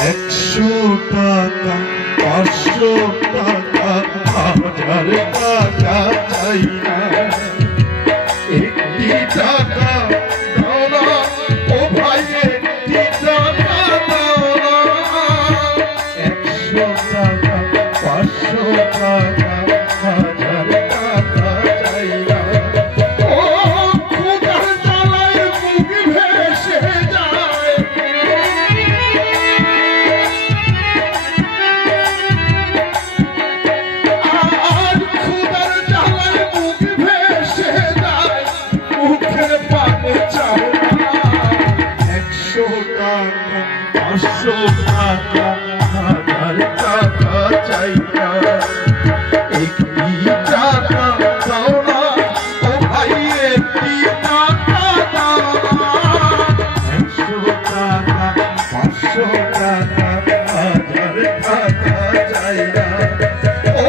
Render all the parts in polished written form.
100 টাকা 500 টাকা 1000 টাকা চাই না একটি টাকা দাও না ও ভাই একটি টাকা দাও না 100 টাকা 500 টাকা 1000 টাকা চাই না ও খোদার জ্বালায় বুক ভেসে যায় আর খোদার জ্বালায় বুক ভেসে যায় মুখের পানে চাও না 100 টাকা 500 টাকা 1000 টাকা চাই না একটি টাকা দাও না ও ভাই একটি টাকা দাও না 100 টাকা 500 টাকা 1000 টাকা চাই না ও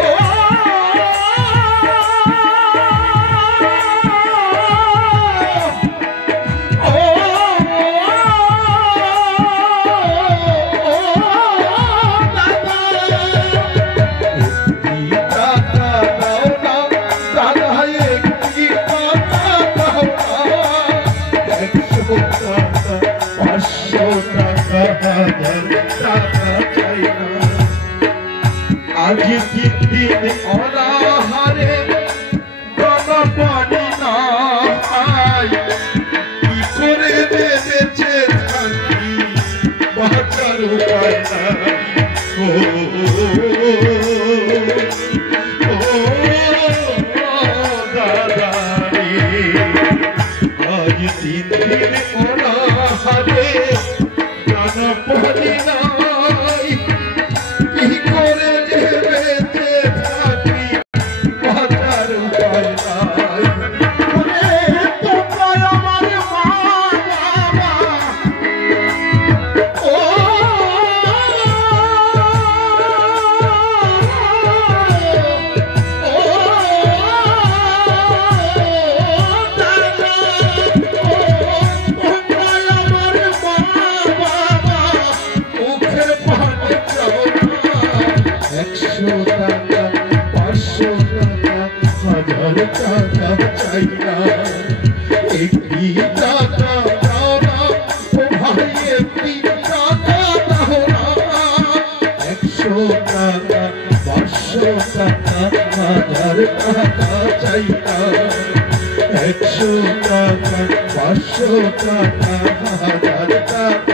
आज की दिन अनाहारे दाना पानी ना पाई की करे बेचे थाकी बाँचार उपाय নাই ओ दादा रे आज दिन अनाहारे दाना पानी নাই की करे চাই না একটি টাকা দাও না ও ভাই একটি টাকা দাও না 100 টাকা 500 টাকা 1000 টাকা চাই না 100 টাকা 500 টাকা 1000 টাকা